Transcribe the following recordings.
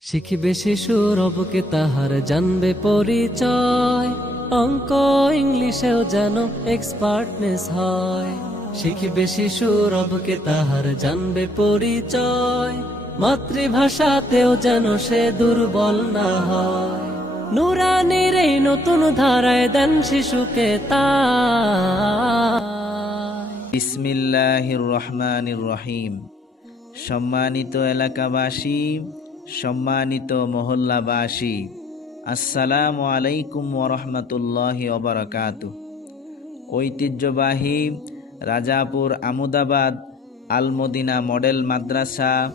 শিখিবে শিশু রবকে তাহার জানবে পরিচয়, অঙ্ক ইংলিশেও যেন এক্সপার্টনেস হয়। শিখিবে শিশু রবকে তাহার জানবে পরিচয়, মাতৃভাষাতেও যেন সে দুর্বল না হয়। নুরানির এই নতুন ধারায় দেন শিশুকে তাই। বিসমিল্লাহির রহমানির রহিম। সম্মানিত এলাকাবাসী, সম্মানিত মহল্লাবাসী, আসসালামু আলাইকুম ওরহমতুল্লাহি ওবারাকাতুহ। ঐতিহ্যবাহী রাজাপুর আমুদাবাদ আল-মদিনা মডেল মাদ্রাসা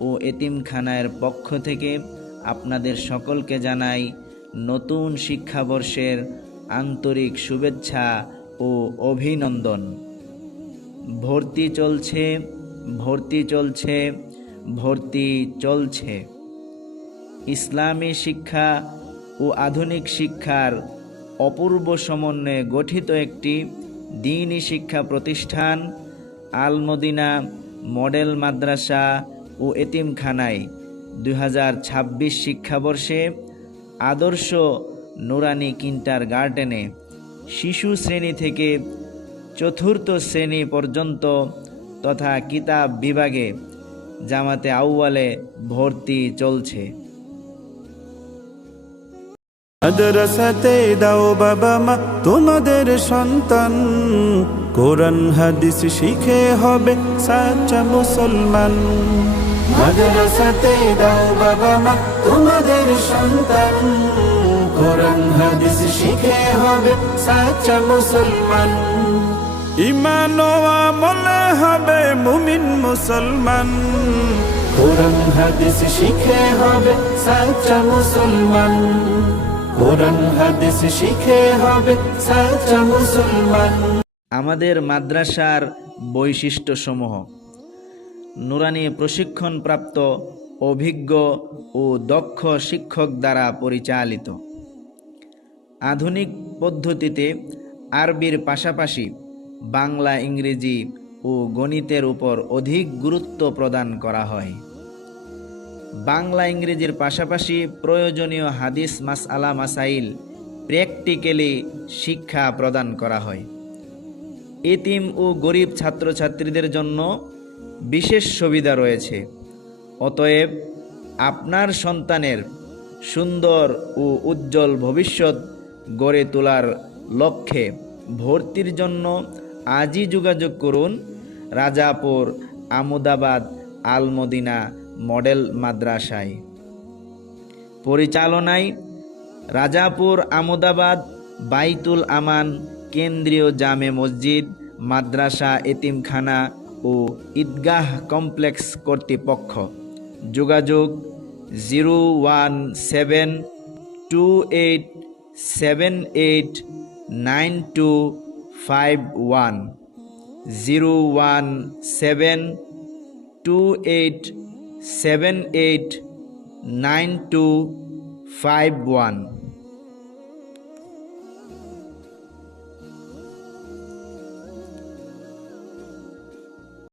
ও এতিমখানার পক্ষ থেকে আপনাদের সকলকে জানাই নতুন শিক্ষাবর্ষের আন্তরিক শুভেচ্ছা ও অভিনন্দন। ভর্তি চলছে, ভর্তি চলছে, ভর্তি চলছে। ইসলামী শিক্ষা ও আধুনিক শিক্ষার অপূর্ব সমন্বয়ে গঠিত একটি দ্বীনি শিক্ষা প্রতিষ্ঠান আল-মদিনা মডেল মাদ্রাসা ও এতিমখানায় 2026 শিক্ষাবর্ষে আদর্শ নুরানি কিন্ডারগার্টেনে শিশু শ্রেণী থেকে চতুর্থ শ্রেণী পর্যন্ত তথা কিতাব বিভাগে জামাতে আউয়ালে ভর্তি চলছে। মাদ্রাসাতে দাও বাবা মা তোমাদের সন্তান, কোরআন হাদিস শিখে হবে সাচ্চা মুসলমান। মাদ্রাসাতে দাও বাবা মা তোমাদের সন্তান, কোরআন হাদিস শিখে হবে সাচ্চা মুসলমান। ঈমান ও আমলে হবে মুমিন মুসলমান, কোরআন হাদিস শিখে হবে সাচ্চা মুসলমান। কোরআন হাদিস শিখে হবে সাচ্চা মুসলমান। আমাদের মাদ্রাসার বৈশিষ্ট্যসমূহ: নুরানি প্রশিক্ষণপ্রাপ্ত অভিজ্ঞ ও দক্ষ শিক্ষক দ্বারা পরিচালিত। আধুনিক পদ্ধতিতে আরবির পাশাপাশি বাংলা, ইংরেজি ও গণিতের উপর অধিক গুরুত্ব প্রদান করা হয়। বাংলা ইংরেজির পাশাপাশি প্রয়োজনীয় হাদিস মাসআলা মাসাইল প্র্যাকটিক্যালি শিক্ষা প্রদান করা হয়। এতিম ও গরিব ছাত্রছাত্রীদের জন্য বিশেষ সুবিধা রয়েছে। অতএব আপনার সন্তানের সুন্দর ও উজ্জ্বল ভবিষ্যৎ গড়ে তোলার লক্ষ্যে ভর্তির জন্য আজই যোগাযোগ করুন রাজাপুর আমুদাবাদ আল-মদিনা মডেল মাদ্রাসায়। পরিচালনায় রাজাপুর আমুদাবাদ বাইতুল আমান কেন্দ্রীয় জামে মসজিদ, মাদ্রাসা, এতিমখানা ও ঈদগাহ কমপ্লেক্স কর্তৃপক্ষ। যোগাযোগ 01728789251, 01728789251।